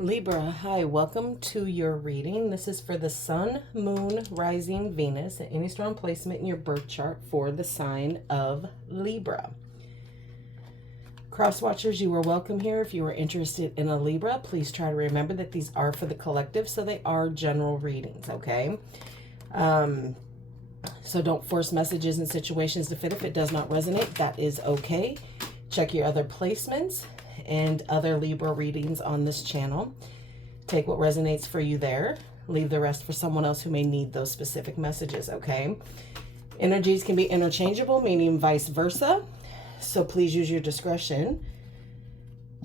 Libra, hi, welcome to your reading. This is for the Sun, Moon, Rising, Venus, and any strong placement in your birth chart for the sign of Libra. Crosswatchers, you are welcome here. If you are interested in a Libra, please try to remember that these are for the collective, so they are general readings, okay? So don't force messages and situations to fit. If it does not resonate, that is okay. Check your other placements and other Libra readings on this channel. Take what resonates for you there. Leave the rest for someone else who may need those specific messages, okay? Energies can be interchangeable, meaning vice versa. So please use your discretion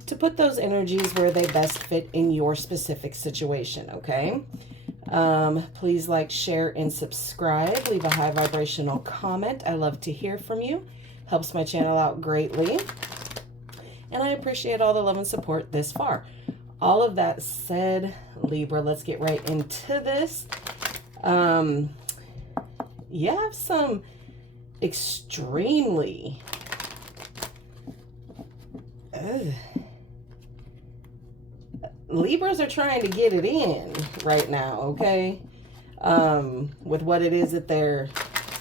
to put those energies where they best fit in your specific situation, okay? Please like, share, and subscribe. Leave a high vibrational comment. I love to hear from you. Helps my channel out greatly. And I appreciate all the love and support this far. All of that said, Libra, let's get right into this. You have some extremely Libras are trying to get it in right now, okay? With what it is that they're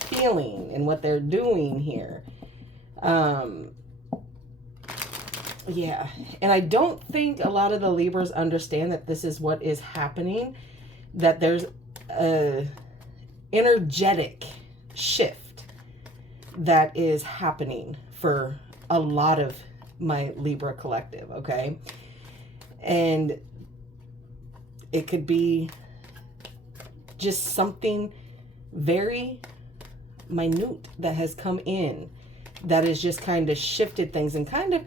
feeling and what they're doing here. Yeah, and I don't think a lot of the Libras understand that this is what is happening, that there's a energetic shift that is happening for a lot of my Libra collective, okay? And it could be just something very minute that has come in that has just kind of shifted things and kind of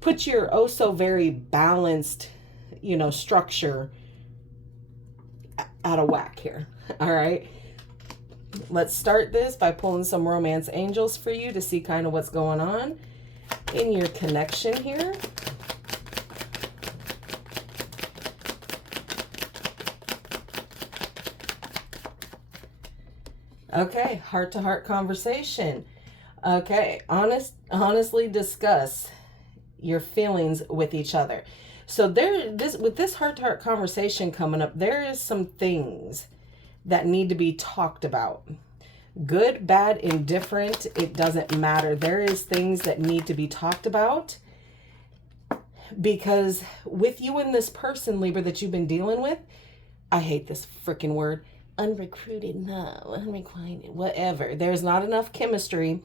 put your oh so very balanced, structure out of whack here. All right. Let's start this by pulling some romance angels for you to see kind of what's going on in your connection here. Okay, heart-to-heart conversation. Okay, honestly discuss your feelings with each other. So with this heart-to-heart conversation coming up, there is some things that need to be talked about. Good, bad, indifferent, it doesn't matter. There is things that need to be talked about, because with you and this person, Libra, that you've been dealing with, I hate this freaking word, unrecruited, no, unrequited, whatever. There's not enough chemistry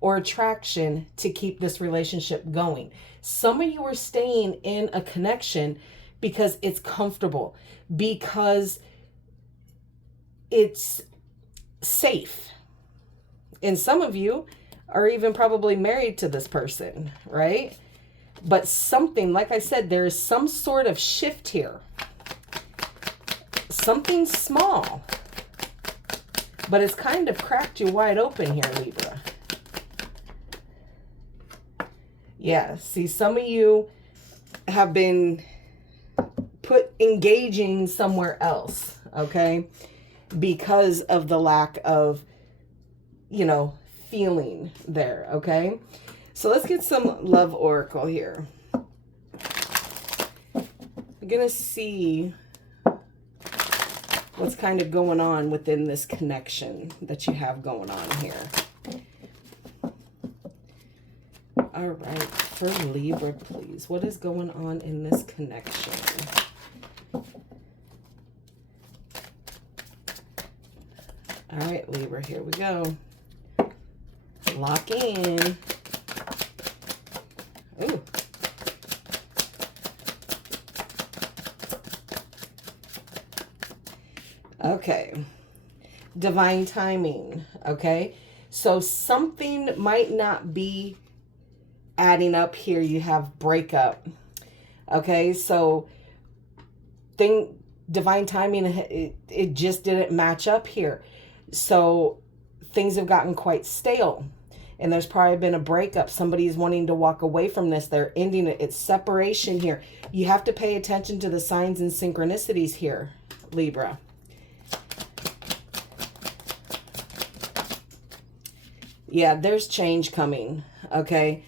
or attraction to keep this relationship going. Some of you are staying in a connection because it's comfortable, because it's safe. And some of you are even probably married to this person, right? But something, like I said, there is some sort of shift here. Something small, but it's kind of cracked you wide open here, Libra. Yeah, see, some of you have been engaging somewhere else, okay? Because of the lack of, feeling there, okay? So let's get some love oracle here. We're going to see what's kind of going on within this connection that you have going on here. All right, for Libra, please. What is going on in this connection? All right, Libra, here we go. Lock in. Ooh. Okay. Divine timing, okay? So something might not be adding up here. You have breakup. Okay, so divine timing, it just didn't match up here. So things have gotten quite stale. And there's probably been a breakup. Somebody's wanting to walk away from this. They're ending it. It's separation here. You have to pay attention to the signs and synchronicities here, Libra. Yeah, there's change coming, okay?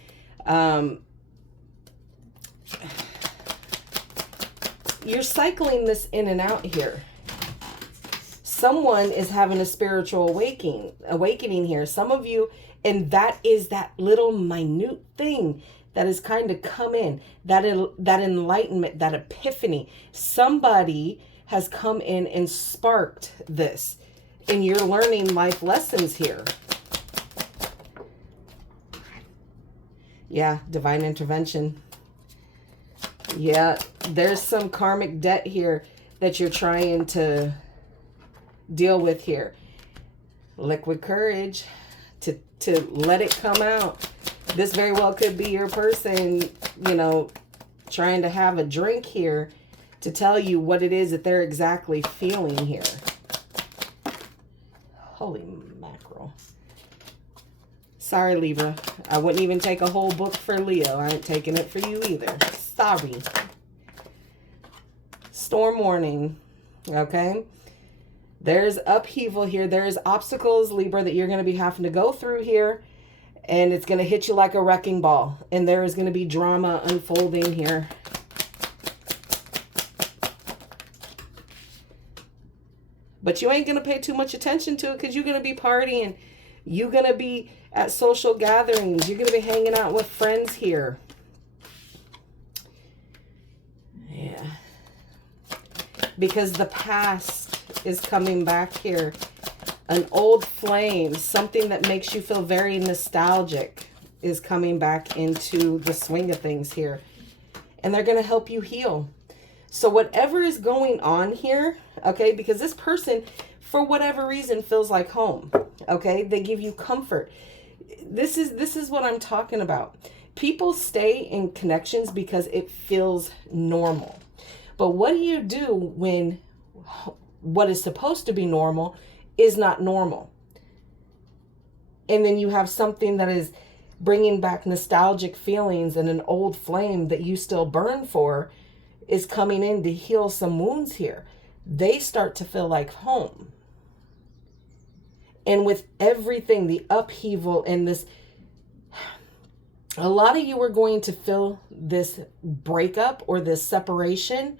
you're cycling this in and out here. Someone is having a spiritual awakening here. Some of you, and that is that little minute thing that has kind of come in, that enlightenment, that epiphany. Somebody has come in and sparked this, and you're learning life lessons here. Yeah, divine intervention. Yeah, there's some karmic debt here that you're trying to deal with here. Liquid courage to let it come out. This very well could be your person, you know, trying to have a drink here to tell you what it is that they're exactly feeling here. Holy mackerel. Sorry, Libra. I wouldn't even take a whole book for Leo. I ain't taking it for you either. Sorry. Storm warning. Okay? There's upheaval here. There's obstacles, Libra, that you're going to be having to go through here. And it's going to hit you like a wrecking ball. And there is going to be drama unfolding here. But you ain't going to pay too much attention to it because you're going to be partying. You're going to be at social gatherings. You're going to be hanging out with friends here. Yeah. Because the past is coming back here. An old flame, something that makes you feel very nostalgic, is coming back into the swing of things here. And they're going to help you heal. So whatever is going on here, okay, because this person, for whatever reason, feels like home, okay? They give you comfort. This is what I'm talking about. People stay in connections because it feels normal. But what do you do when what is supposed to be normal is not normal? And then you have something that is bringing back nostalgic feelings, and an old flame that you still burn for is coming in to heal some wounds here. They start to feel like home. And with everything, the upheaval and this, a lot of you are going to feel this breakup or this separation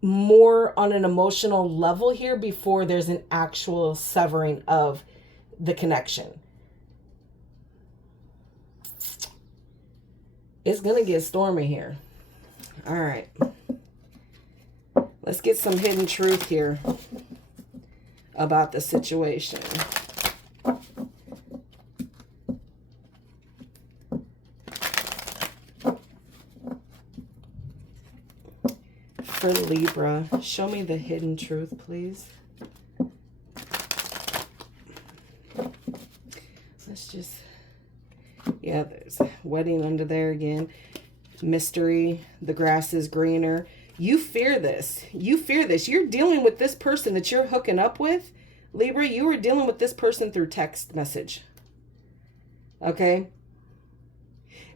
more on an emotional level here before there's an actual severing of the connection. It's going to get stormy here. All right. Let's get some hidden truth here about the situation. For Libra, show me the hidden truth, please. Let's just, yeah, there's wedding under there again. Mystery, the grass is greener. You fear this. You fear this. You're dealing with this person that you're hooking up with. Libra, you are dealing with this person through text message. Okay?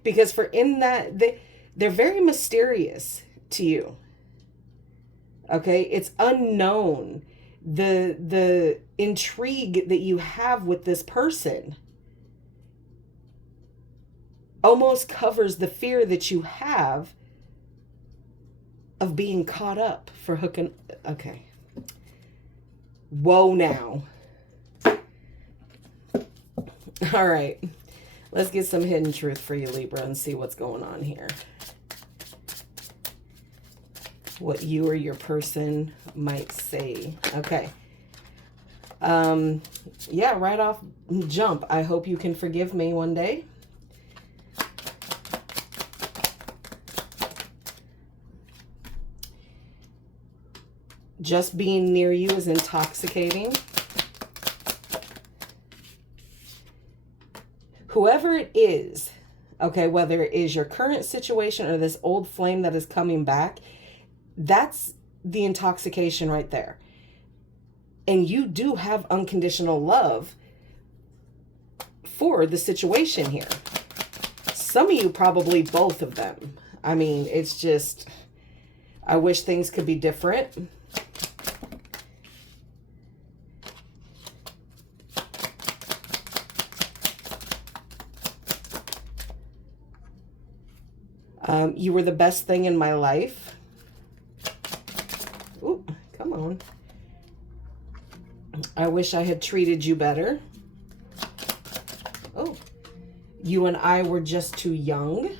Because for in that, they're very mysterious to you. Okay? It's unknown. The intrigue that you have with this person almost covers the fear that you have of being caught up for hooking. Okay. Whoa now. All right. Let's get some hidden truth for you, Libra, and see what's going on here. What you or your person might say. Okay. Yeah, right off jump. I hope you can forgive me one day. Just being near you is intoxicating. Whoever it is, okay, whether it is your current situation or this old flame that is coming back, that's the intoxication right there. And you do have unconditional love for the situation here. Some of you probably both of them. I mean, it's just, I wish things could be different. You were the best thing in my life. Ooh, come on. I wish I had treated you better. Oh, you and I were just too young.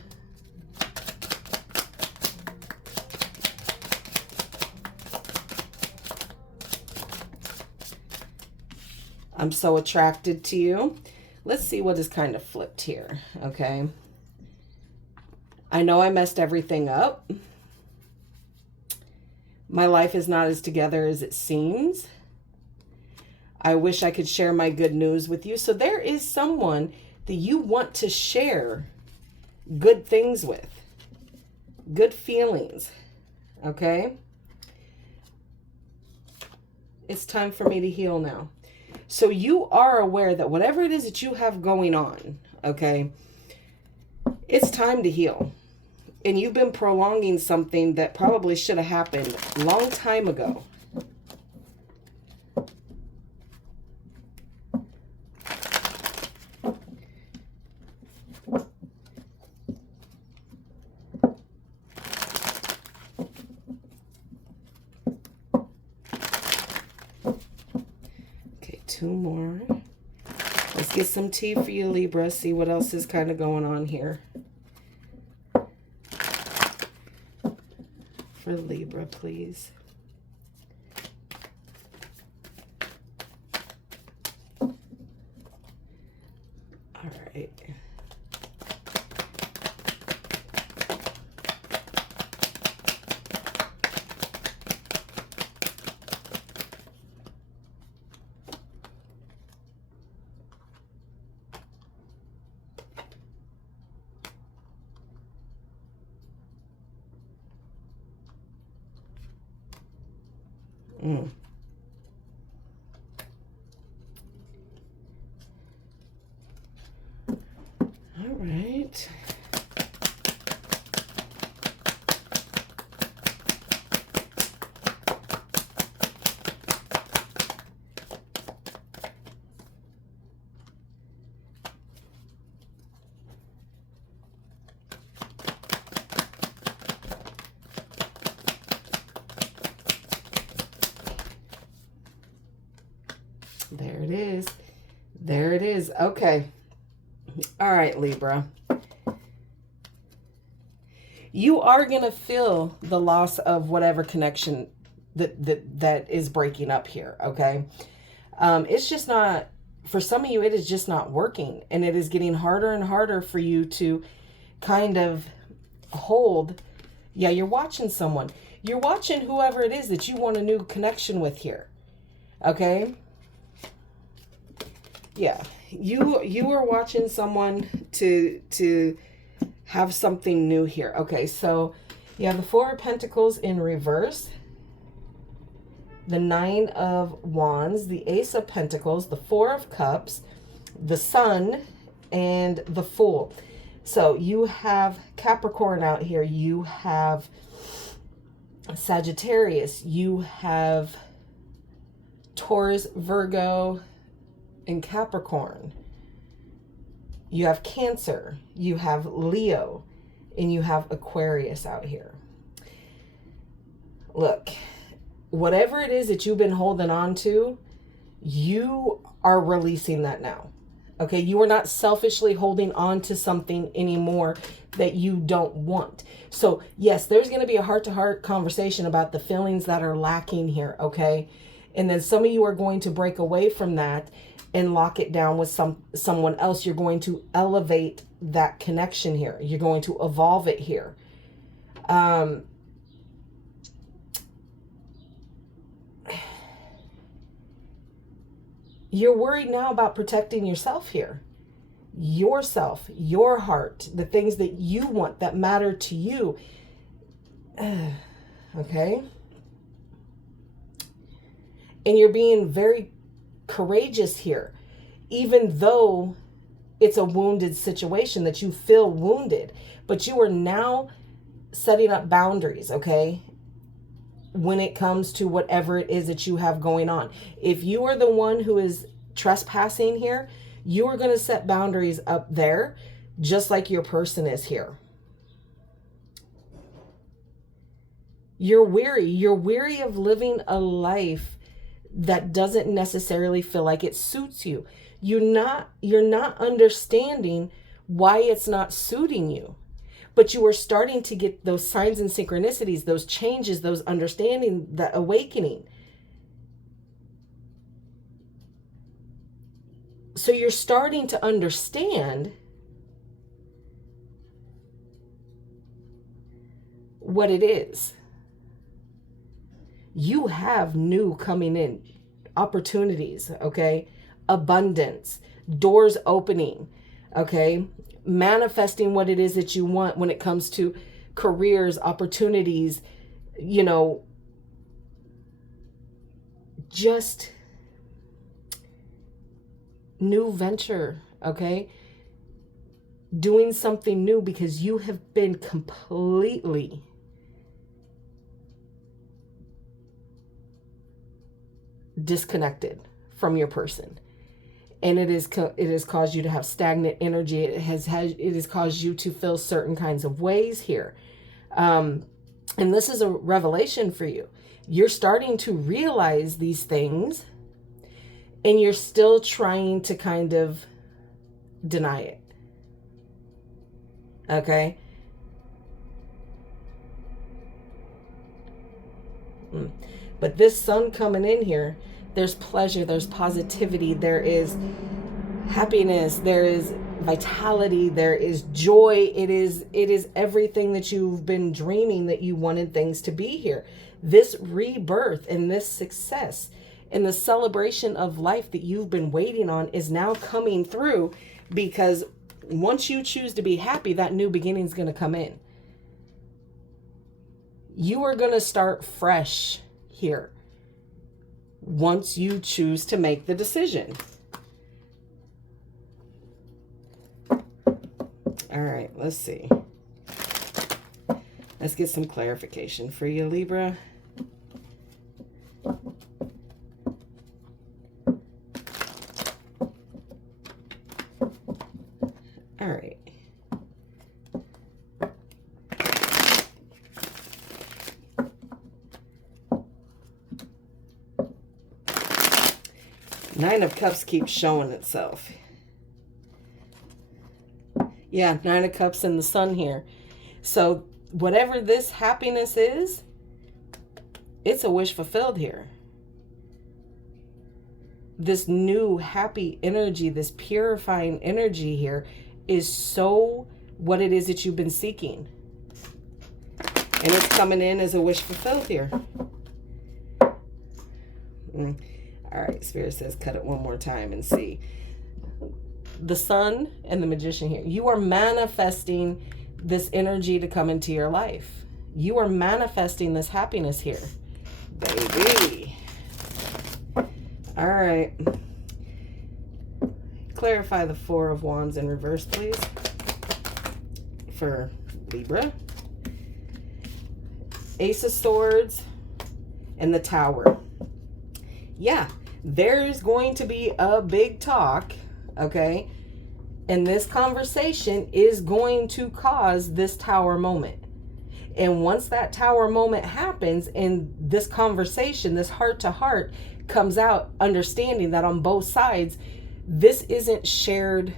I'm so attracted to you. Let's see what is kind of flipped here, okay? I know I messed everything up. My life is not as together as it seems. I wish I could share my good news with you. So there is someone that you want to share good things with, good feelings, okay? It's time for me to heal now. So you are aware that whatever it is that you have going on, okay, it's time to heal. And you've been prolonging something that probably should have happened a long time ago. Okay, two more. Let's get some tea for you, Libra. See what else is kind of going on here. For Libra, please. All right. All right. There it is. There it is. Okay. All right, Libra. You are going to feel the loss of whatever connection that is breaking up here, okay? It's just not, for some of you, it is just not working. And it is getting harder and harder for you to kind of hold. Yeah, you're watching someone. You're watching whoever it is that you want a new connection with here, okay? Yeah, you are watching someone to have something new here. Okay, so you have the Four of Pentacles in reverse, the Nine of Wands, the Ace of Pentacles, the Four of Cups, the Sun, and the Fool. So you have Capricorn out here. You have Sagittarius. You have Taurus, Virgo, and Capricorn. You have Cancer, you have Leo, and you have Aquarius out here. Look, whatever it is that you've been holding on to, you are releasing that now. Okay, you are not selfishly holding on to something anymore that you don't want. So yes, there's going to be a heart-to-heart conversation about the feelings that are lacking here, okay? And then some of you are going to break away from that and lock it down with someone else. You're going to elevate that connection here. You're going to evolve it here. You're worried now about protecting yourself here. Yourself, your heart, the things that you want, that matter to you. Okay? And you're being very courageous here, even though it's a wounded situation that you feel wounded, but you are now setting up boundaries, okay, when it comes to whatever it is that you have going on. If you are the one who is trespassing here, you are going to set boundaries up there, just like your person is here. You're weary. You're weary of living a life that doesn't necessarily feel like it suits you. You're not understanding why it's not suiting you. But you are starting to get those signs and synchronicities, those changes, those understanding, the awakening. So you're starting to understand what it is. You have new coming in, opportunities, okay? Abundance, doors opening, okay? Manifesting what it is that you want when it comes to careers, opportunities, you know, just new venture, okay? Doing something new because you have been completely disconnected from your person, and it has caused you to have stagnant energy. It has caused you to feel certain kinds of ways here, and this is a revelation for you. You're starting to realize these things, and you're still trying to kind of deny it. Okay. But this sun coming in here, there's pleasure, there's positivity, there is happiness, there is vitality, there is joy. It is everything that you've been dreaming that you wanted things to be here. This rebirth and this success and the celebration of life that you've been waiting on is now coming through, because once you choose to be happy, that new beginning is going to come in. You are going to start fresh here once you choose to make the decision. All right, let's see. Let's get some clarification for you, Libra. All right. Nine of Cups keeps showing itself. Yeah, Nine of Cups and the Sun here. So whatever this happiness is, it's a wish fulfilled here. This new happy energy, this purifying energy here is so what it is that you've been seeking. And it's coming in as a wish fulfilled here. All right, Spirit says cut it one more time and see. The Sun and the Magician here. You are manifesting this energy to come into your life. You are manifesting this happiness here. Baby. All right. Clarify the Four of Wands in reverse, please, for Libra. Ace of Swords and the Tower. Yeah, there's going to be a big talk, okay? And this conversation is going to cause this Tower moment. And once that Tower moment happens and this conversation, this heart-to-heart comes out, understanding that on both sides, this isn't shared,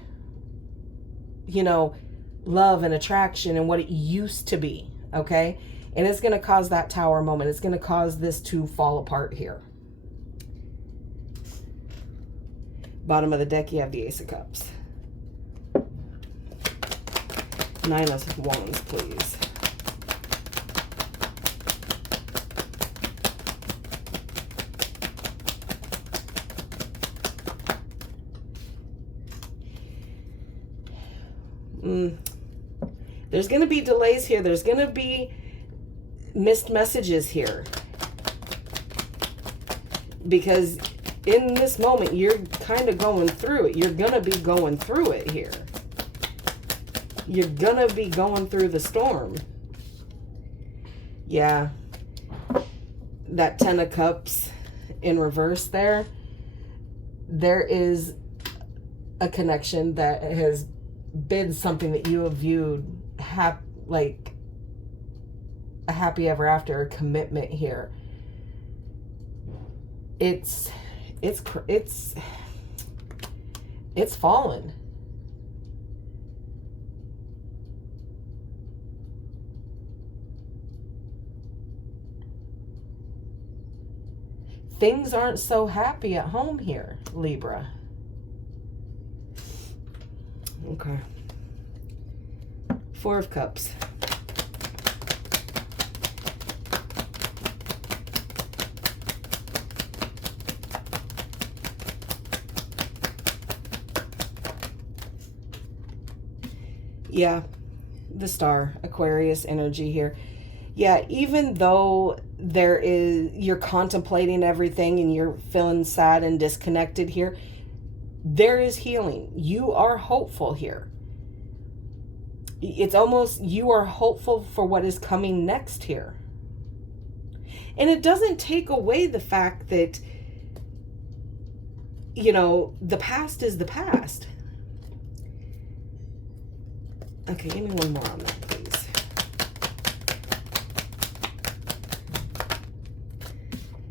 you know, love and attraction and what it used to be, okay? And it's going to cause that Tower moment. It's going to cause this to fall apart here. Bottom of the deck, you have the Ace of Cups. Nine of Wands, please. There's going to be delays here. There's going to be missed messages here. Because in this moment, you're kind of going through it. You're going to be going through it here. You're going to be going through the storm. Yeah. That Ten of Cups in reverse there. There is a connection that has been something that you have viewed like a happy ever after, a commitment here. It's fallen. Things aren't so happy at home here, Libra. Okay. Four of Cups. Yeah, the Star, Aquarius energy here. Yeah, even though you're contemplating everything and you're feeling sad and disconnected here, there is healing. You are hopeful here. It's almost you are hopeful for what is coming next here. And it doesn't take away the fact that, you know, the past is the past. Okay, give me one more on that, please.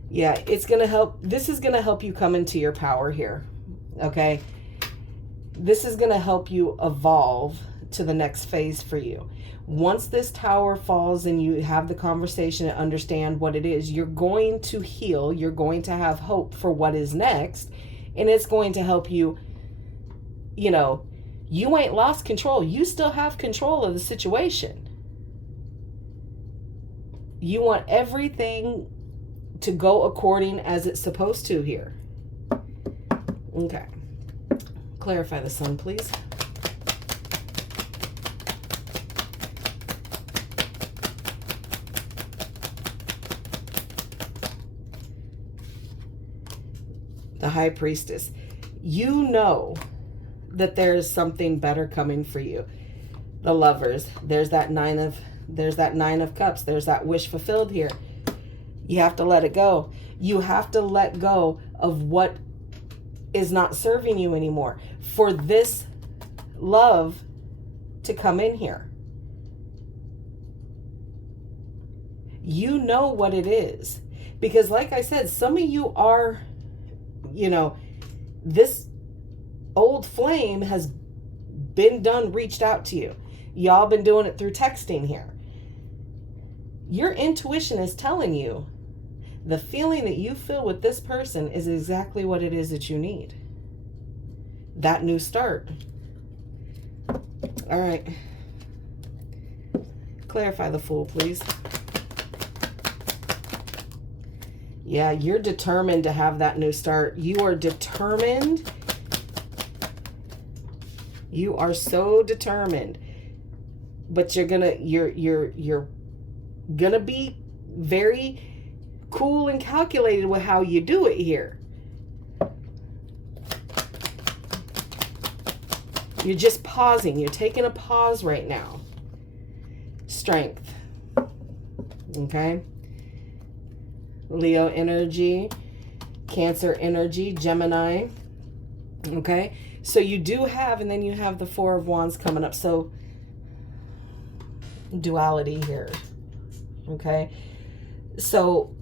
Yeah, it's going to help. This is going to help you come into your power here. Okay? This is going to help you evolve to the next phase for you. Once this tower falls and you have the conversation and understand what it is, you're going to heal. You're going to have hope for what is next. And it's going to help you, you know, you ain't lost control. You still have control of the situation. You want everything to go according as it's supposed to here. Okay. Clarify the Sun, please. The High Priestess. You know that there is something better coming for you. The Lovers. There's that Nine of Cups. There's that wish fulfilled here. You have to let it go. You have to let go of what is not serving you anymore for this love to come in here. You know what it is. Because like I said, some of you are, you know, this old flame has been reached out to you. Y'all been doing it through texting here. Your intuition is telling you the feeling that you feel with this person is exactly what it is that you need. That new start. All right. Clarify the Fool, please. Yeah, you're determined to have that new start. You are determined. You are so determined. But you're gonna be very cool and calculated with how you do it here. You're just pausing. You're taking a pause right now. Strength. Okay. Leo energy, Cancer energy, Gemini. Okay. So you do have, and then you have the Four of Wands coming up. So duality here. Okay. So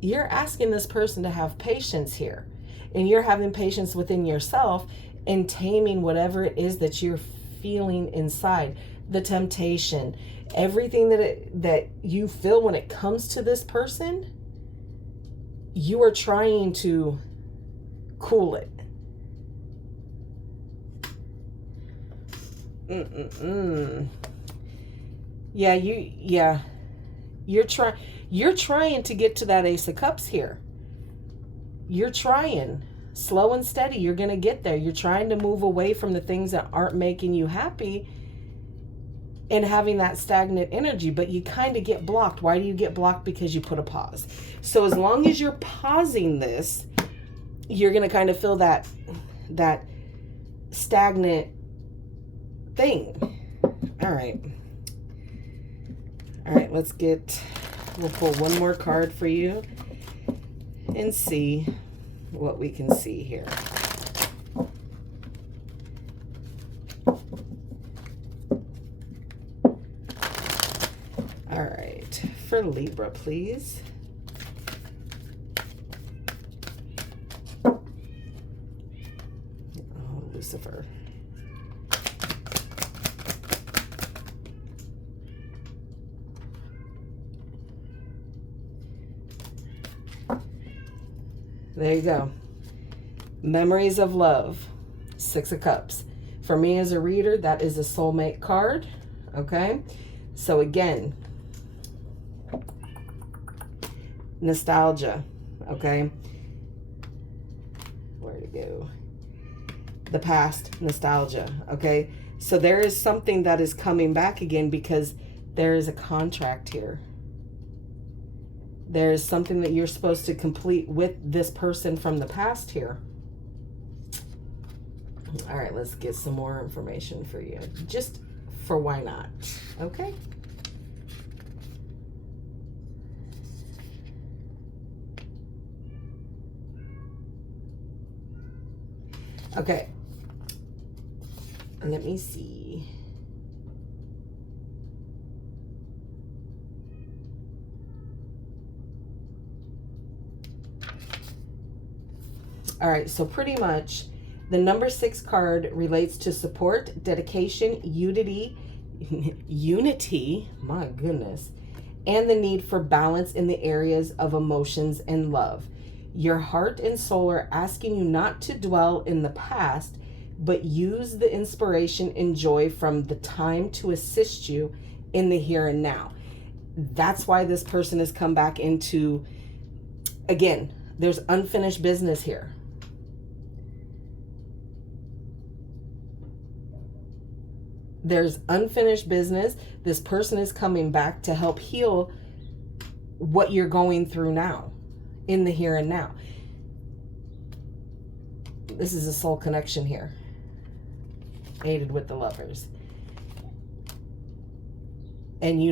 you're asking this person to have patience here, and you're having patience within yourself and taming whatever it is that you're feeling inside, the temptation, everything that you feel when it comes to this person. You are trying to cool it. Yeah, you're trying to get to that Ace of Cups here. You're trying. Slow and steady. You're going to get there. You're trying to move away from the things that aren't making you happy and having that stagnant energy, but you kind of get blocked. Why do you get blocked? Because you put a pause. So as long as you're pausing this, you're going to kind of feel that stagnant thing. All right. All right, we'll pull one more card for you and see what we can see here. All All right, for Libra, please. Oh, Lucifer. There you go. Memories of love, 6 of Cups. For me as a reader, that is a soulmate card, okay? So again, nostalgia, okay? Where to go? The past, nostalgia, okay? So there is something that is coming back again because there is a contract here. There is something that you're supposed to complete with this person from the past here. All right, let's get some more information for you. Just for why not, okay? Okay. Let me see. All right, so pretty much the number 6 card relates to support, dedication, unity, my goodness, and the need for balance in the areas of emotions and love. Your heart and soul are asking you not to dwell in the past, but use the inspiration and joy from the time to assist you in the here and now. That's why this person has come back into, again, there's unfinished business here. There's unfinished business. This person is coming back to help heal what you're going through now, in the here and now. This is a soul connection here, aided with the Lovers. And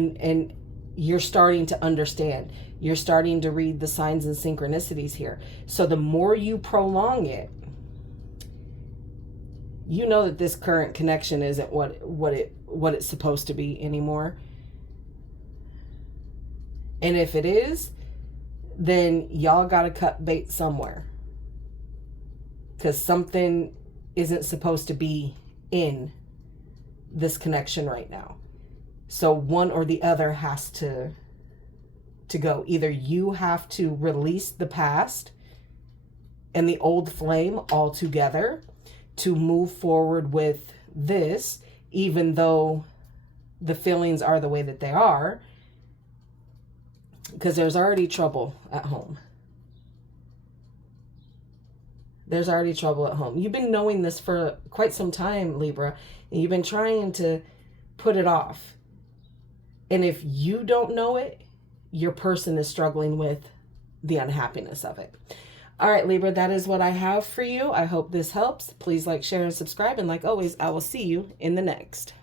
you're starting to understand. You're starting to read the signs and synchronicities here. So the more you prolong it, you know that this current connection isn't what it's supposed to be anymore. And if it is, then y'all got to cut bait somewhere. Because something isn't supposed to be in this connection right now. So one or the other has to go. Either you have to release the past and the old flame altogether to move forward with this, even though the feelings are the way that they are, because there's already trouble at home. There's already trouble at home. You've been knowing this for quite some time, Libra, and you've been trying to put it off. And if you don't know it, your person is struggling with the unhappiness of it. All right, Libra, that is what I have for you. I hope this helps. Please like, share, and subscribe. And like always, I will see you in the next.